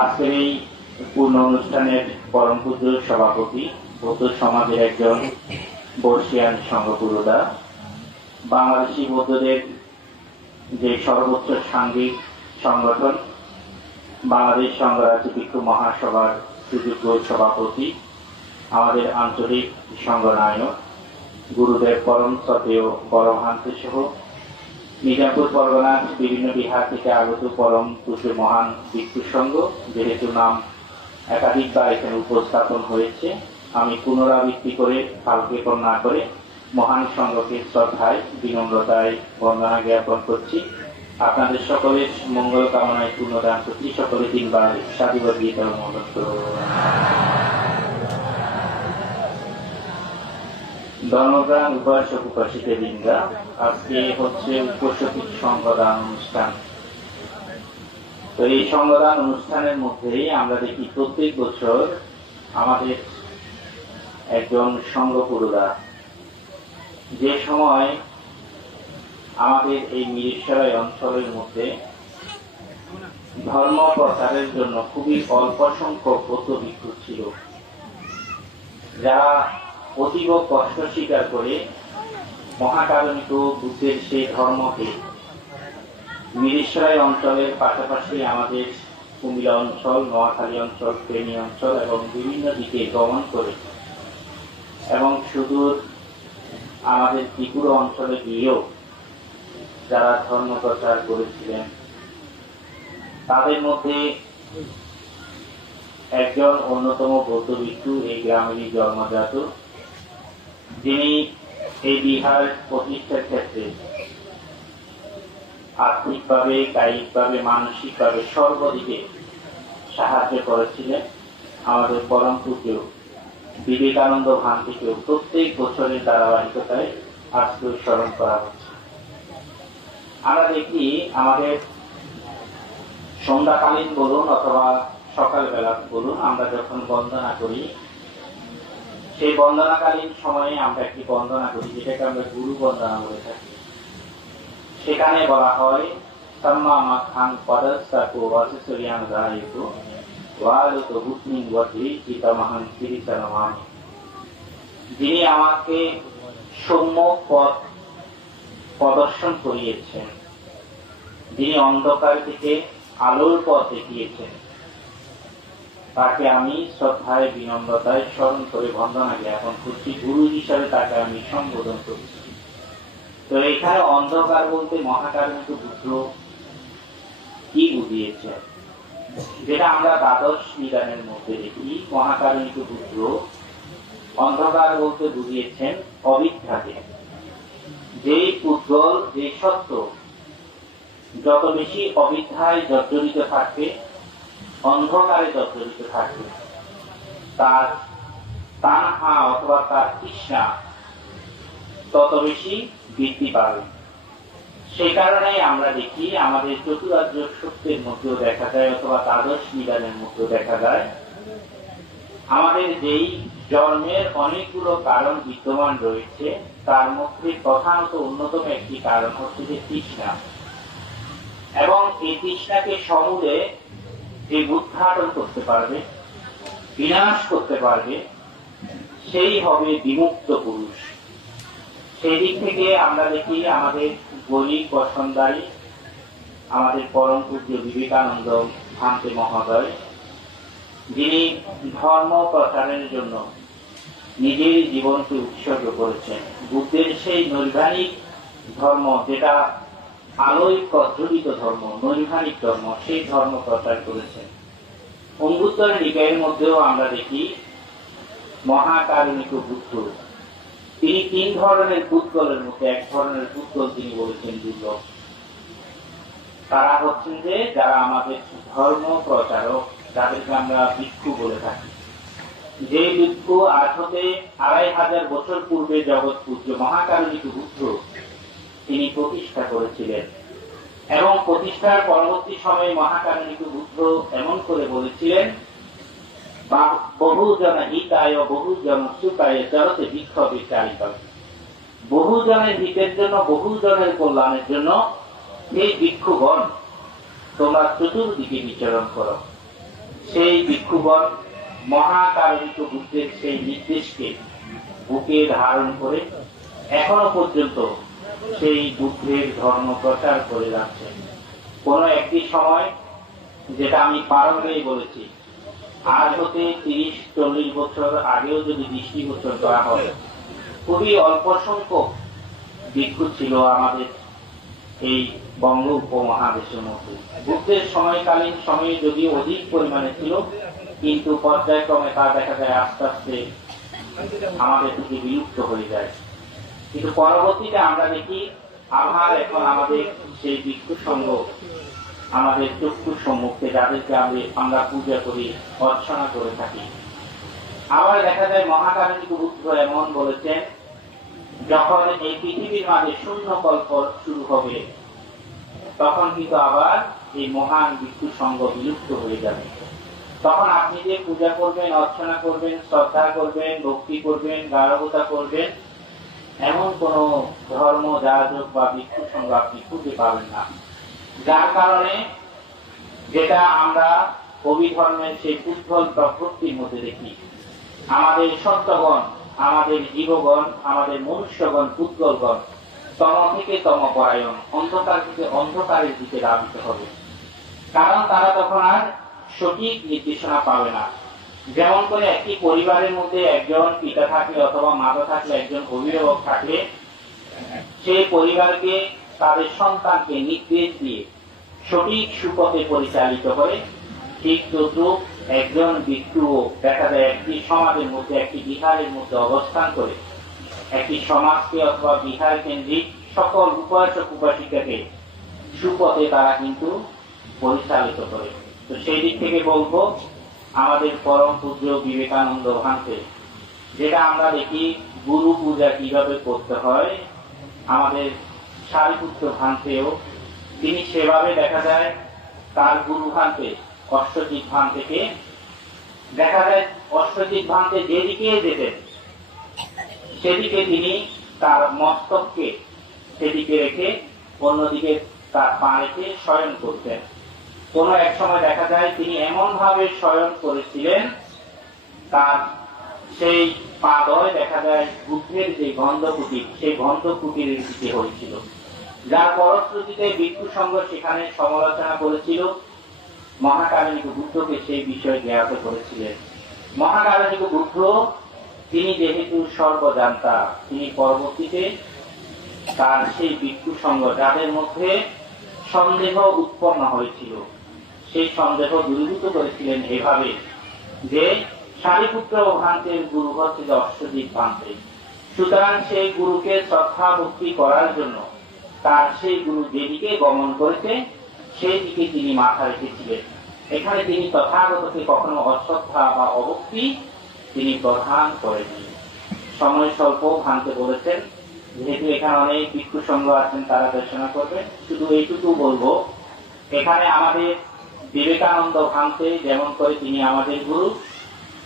আজকের এই পূর্ণ অনুষ্ঠানের পরম পূজ্য সভাপতি, বৌদ্ধ সমাজের একজন বর্ষিয়ান সংঘপুরোধা, বাংলাদেশি বৌদ্ধদের যে সর্বোচ্চ সাংঘিক সংগঠন বাংলাদেশ সংঘরাজ্য ভিক্ষু মহাসভার সুযোগ্য সভাপতি, আমাদের আঞ্চলিক সংঘনায়ক গুরুদেব পরম শ্রদ্ধেয় বড়ভান্তে সহ মির্জাপুর পরগনার বিভিন্ন বিহার থেকে আগত পরম পূজ্য মহান ভিক্ষু সংঘ, যেহেতু নাম একাধিকবার এখানে উপস্থাপন হয়েছে, আমি পুনরাবৃত্তি করে কালক্ষেপণ না করে মহান সংঘকে শ্রদ্ধায় বিনম্রতায় বন্দনা জ্ঞাপন করছি। আপনাদের সকলের মঙ্গল কামনায় পূর্ণদান করছি। সকলে তিনবার সাধুবাদ দিয়ে তার মঙ্গল করব। ধর্মপ্রাণ উপাসক উপাসিকা বৃন্দা, আজকে হচ্ছে উপসচিব সংঘদান অনুষ্ঠান। তো এই সংঘদান অনুষ্ঠানের মধ্যেই আমরা দেখি প্রত্যেক বছর আমাদের একজন সংঘপুরোধা, যে সময় আমাদের এই মিরিশরাই অঞ্চলের মধ্যে ধর্ম প্রচারের জন্য খুবই অল্প সংখ্যক বৌদ্ধ ভিক্ষু ছিল, যারা অতীব কষ্ট স্বীকার করে মহাকারণিক বুদ্ধের সেই ধর্মকে মিরিশরাই অঞ্চলের পাশাপাশি আমাদের কুমিল্লা অঞ্চল, নোয়াখালী অঞ্চল, ফেনী অঞ্চল এবং বিভিন্ন দিকে গমন করে এবং সুদূর আমাদের ত্রিপুরা অঞ্চলে গিয়েও যারা ধর্ম প্রচার করেছিলেন, তাদের মধ্যে একজন অন্যতম বৌদ্ধ ভিক্ষু এই গ্রামেরই জন্মজাত, যিনি এই বিহার প্রতিষ্ঠার ক্ষেত্রে আর্থিকভাবে, কায়িকভাবে, মানসিকভাবে সর্বদিকে সাহায্য করেছিলেন। আমাদের পরম পূজ্য বিবেকানন্দ ভান্তিকেও প্রত্যেক বছরের ধারাবাহিকতায় আজকে স্মরণ করা হচ্ছে। আমরা দেখি আমাদের সন্ধ্যাকালীন বলুন অথবা সকালবেলা বলুন, আমরা যখন বন্দনা করি, সেই বন্দনাকালীন সময়ে আমরা একটি বন্দনা করি যেটাকে আমরা গুরু বন্দনা বলে থাকি। সেখানে বলা হয় সম্মা মাখান পদস্তাকো বাসেশ্বরিয়ান গায়িকো ওয়ালুতো বুটনিং ওয়াতি চিতামহান তিরিচানমামি, যিনি আমাকে সম্যক পথ প্রদর্শন করিয়েছেন, যিনি অন্ধকার থেকে আলোর পথ দেখিয়েছেন, তাকে আমি শ্রদ্ধায় বিনম্রতায় স্মরণ করে বন্দনা জ্ঞাপন করছি, গুরু হিসাবে তাকে আমি সম্বোধন করছি। তো এখানে অন্ধকার বলতে মহাকারণিক বুদ্ধ কি বুঝিয়েছেন, যেটা আমরা দ্বাদশ নিদানের মধ্যে দেখি। মহাকারণিক বুদ্ধ অন্ধকার বলতে বুঝিয়েছেন অবিদ্যাকে, যে পুদ্গল, যে সত্য যত বেশি অবিদ্যায় জর্জরিত থাকবে, অন্ধকারে জর্জরিত থাকবে, তার তানহা অথবা তার তৃষ্ণা তত বেশি বৃদ্ধি পাবে। সেই কারণে আমরা দেখি আমাদের চতুরার্য সত্যের মধ্যেও দেখা যায় অথবা দ্বাদশ নিদানের মধ্যেও দেখা যায়, আমাদের যেই জন্মের অনেকগুলো কারণ বিদ্যমান রয়েছে, তার মধ্যে প্রধানত অন্যতম একটি কারণ হচ্ছে যে তৃষ্ণা, এবং এই তৃষ্ণাকে সমূলে যে উদ্ঘাটন করতে পারবে, বিনাশ করতে পারবে, সেই হবে বিমুক্ত পুরুষ। সেই দিক থেকে আমরা দেখি আমাদের গরিব বসন্দারী, আমাদের পরম পূজ্য বিবেকানন্দ ভান্তে মহোদয়, যিনি ধর্ম প্রচারের জন্য নিজের জীবনকে উৎসর্গ করেছেন। বুদ্ধের সেই নৈর্বাণিক ধর্ম, যেটা আলোয় প্রজ্বলিত ধর্ম, নৈর্বাণিক ধর্ম, সেই ধর্ম প্রচার করেছেন। অঙ্গুত্তর নিকায়ের মধ্যেও আমরা দেখি মহাকারণিক বুদ্ধ, তিনি তিন ধরনের পুদ্গলের মধ্যে এক ধরনের পুদ্গল তিনি বলেছেন দুর্লভ। তারা হচ্ছেন যে যারা আমাদের ধর্ম প্রচারক, যাদেরকে আমরা ভিক্ষু বলে থাকি। যে ভিক্ষু আজ হতে 2500 বছর পূর্বে জগৎ পূজ্য মহাকারণিক বুদ্ধ তিনি প্রতিষ্ঠা করেছিলেন, এবং প্রতিষ্ঠার পরবর্তী সময়ে মহাকারণিক বুদ্ধ এমন করে বলেছিলেন, বহুজন হিতায় বহুজন সুখায় জগতে বিক্ষোভে চালিত, বহুজনের হিতের জন্য, বহুজনের কল্যাণের জন্য হে ভিক্ষুগণ, তোমরা চতুর্দিকে বিচরণ করো। সেই ভিক্ষুগণ মহাকারণিক বুদ্ধের সেই নির্দেশকে বুকে ধারণ করে এখনো পর্যন্ত সেই বুদ্ধের ধর্ম প্রচার করে যাচ্ছে। কোন একটি সময়, যেটা আমি প্রারম্ভেই বলেছি, আজ হতে 30-40 বছর আগেও যদি 20 বছর করা হয়, খুবই অল্প সংখ্যক ভিক্ষু ছিল আমাদের এই বঙ্গ উপমহাদেশের মধ্যে। বুদ্ধের সময়কালীন সময়ে যদিও অধিক পরিমাণে ছিল, কিন্তু পর্যায়ক্রমে তা দেখা যায় আস্তে আস্তে আমাদের থেকে বিলুপ্ত হয়ে যায়। কিন্তু পরবর্তীতে আমরা দেখি আবার এখন আমাদের সেই ভিক্ষু সংঘ আমাদের চক্ষুর সম্মুখে, যাদেরকে আমরা পূজা করি, অর্চনা করে থাকি। আবার দেখা যায় মহাকারণিক বুদ্ধ এমন বলেছেন, যখন এই পৃথিবীর মাঝে শূন্যকল্প শুরু হবে, তখন কিন্তু আবার এই মহান ভিক্ষু সংঘ বিলুপ্ত হয়ে যাবে। তখন আপনি যে পূজা করবেন, অর্চনা করবেন, শ্রদ্ধা করবেন, ভক্তি করবেন, গারবতা করবেন, এমন কোন ধর্ম, যাজক বা ভিক্ষু সংঘ আপনি খুঁজে পাবেন না। যার কারণে যেটা আমরা অভিধর্মের সেই উজ্জ্বল প্রবৃত্তির মধ্যে দেখি, আমাদের সত্যগণ, আমাদের জীবগণ, আমাদের মনুষ্যগণ, পুদ্গলগণ তম থেকে তম পরায়ণ, অন্ধকার থেকে অন্ধকারের দিকে ধাবিত হবে। কারণ তারা তখন আর সঠিক নির্দেশনা পাবে না। যেমন করে একটি পরিবারের মধ্যে একজন পিতা থাকলে অথবা মাতা থাকলে, একজন অভিভাবক থাকলে, সেই পরিবারকে তাদের সন্তানকে নির্দেশ দিয়ে সঠিক সুপথে পরিচালিত করে, ঠিক তদ্রূপ একজন ভিক্ষু দেখা যায় একটি সমাজের মধ্যে, একটি বিহারের মধ্যে অবস্থান করে একটি সমাজকে অথবা বিহার কেন্দ্রিক সকল উপাসক উপাসিকাকে সুপথে তারা কিন্তু পরিচালিত করে। তো সেই দিক থেকে বলবো, আমাদের পরম পূজ্য বিবেকানন্দ ভান্তে, যেটা আমরা দেখি গুরু পূজা কিভাবে করতে হয়, আমাদের সারিপুত্র ভান্তেও তিনি সেভাবে দেখা যায় তার গুরু ভান্তে অষ্টজিৎ ভান্তেকে দেখা যায়, অষ্টজিৎ ভান্তে যেদিকে যেতেন সেদিকে তিনি তার মস্তককে সেদিকে রেখে অন্যদিকে তার পা রেখে শয়ন করতেন। কোন এক সময় দেখা যায় তিনি এমন ভাবে শয়ন করেছিলেন, তার সেই পাদয় দেখা যায় বুদ্ধের যে গন্ধকুটির, সেই গন্ধকুটিরের দিকে হয়েছিল, যার ফলশ্রুতিতে ভিক্ষু সংঘ সেখানে সমালোচনা করেছিল, মহাকারণিক বুদ্ধকে সেই বিষয়ে জ্ঞাত করেছিলেন। মহাকারণিক বুদ্ধ তিনি যেহেতু সর্বজান্তা, তিনি পরবর্তীতে তার সেই ভিক্ষু সংঘ, যাদের মধ্যে সন্দেহ উৎপন্ন হয়েছিল, সেই সন্দেহ দূরীভূত করেছিলেন এভাবে যে সারিপুত্র ভান্তের গুরু হচ্ছে অষ্টজিৎ ভান্তে। সুতরাং সেই গুরুকে শ্রদ্ধা ভক্তি করার জন্য তার সেই গুরু যেদিকে গমন করেছে সেই দিকে তিনি মাথা রেখেছিলেন। এখানে তিনি তথাগতকে কখনো অশ্রদ্ধা বা অভক্তি তিনি প্রধান করেননি। সময় স্বল্প, ভান্তে বলেছেন, যেহেতু এখানে অনেক ভিক্ষু সংঘ আছেন, তারা দেশনা করবেন, শুধু এইটুকু বলবো, এখানে আমাদের বিবেকানন্দ ভান্তে যেমন করে তিনি আমাদের গুরু,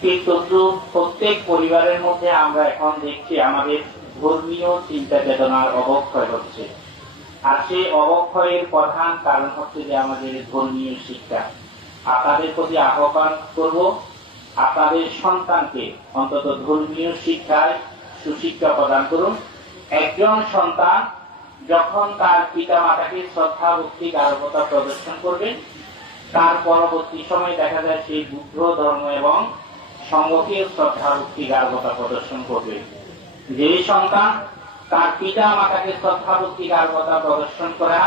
ঠিক তদ্রূপ প্রত্যেক পরিবারের মধ্যে আমরা এখন দেখছি আমাদের ধর্মীয় চিন্তা চেতনার অবক্ষয় হচ্ছে। আর সেই অবক্ষয়ের প্রধান কারণ হচ্ছে যে আমাদের ধর্মীয় শিক্ষা। আপনাদের প্রতি আহ্বান করব, আপনাদের সন্তানকে অন্তত ধর্মীয় শিক্ষায় সুশিক্ষা প্রদান করুন। একজন সন্তান যখন তার পিতা মাতাকে শ্রদ্ধা ভক্তি গারবতা প্রদর্শন করবেন, তার পরবর্তী সময় দেখা যায় সেই বুদ্ধ ধর্ম এবং সংঘকে শ্রদ্ধা ভক্তি গারবতা প্রদর্শন করবে। যে সন্তান তার পিতা মাতাকে শ্রদ্ধা ভক্তি গারবতা প্রদর্শন করা,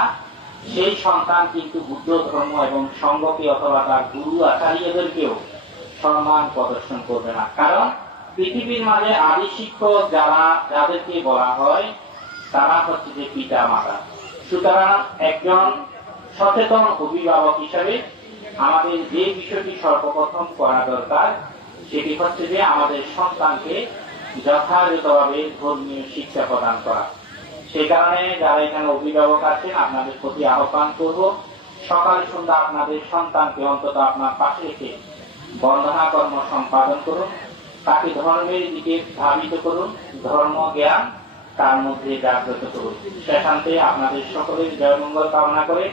সেই সন্তান কিন্তু বুদ্ধ ধর্ম এবং সংঘকে অথবা তার গুরু আচার্যদেরকেও সম্মান প্রদর্শন করবে না। কারণ পৃথিবীর মাঝে আদি শিক্ষক যাদেরকে বলা হয় তারা হচ্ছে যে পিতা মাতা। সুতরাং একজন সচেতন অভিভাবক হিসাবে আমাদের যে বিষয়টি সর্বপ্রথম করা দরকার সেটি হচ্ছে যে আমাদের সন্তানকে যথাযথভাবে ধর্মীয় শিক্ষা প্রদান করা। সে কারণে যারা এখানে অভিভাবক আছেন, আপনাদের প্রতি আহ্বান করব, সকাল সন্ধ্যা আপনাদের সন্তানকে অন্তত আপনার পাশে রেখে বন্দনা কর্ম সম্পাদন করুন, তাকে ধর্মের দিকে ধাবিত করুন, ধর্ম জ্ঞান তার মধ্যে জাগ্রত করুন। শেষান্তে আপনাদের সকলের জয়মঙ্গল কামনা করে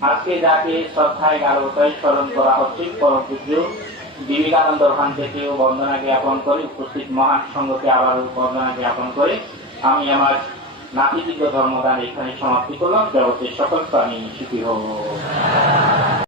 আজকে যাকে শ্রদ্ধায় গাঢ়তায় স্মরণ করা হচ্ছে পরম পূজ্য বিবেকানন্দ খান থেকেও বন্দনা জ্ঞাপন করে উপস্থিত মহান সংঘকে আবারও বন্দনা জ্ঞাপন করে আমি আমার নাতিদীর্ঘ ধর্মদান এখানে সমাপ্তি করলাম। জগতের সকল প্রাণী সুখী হোক।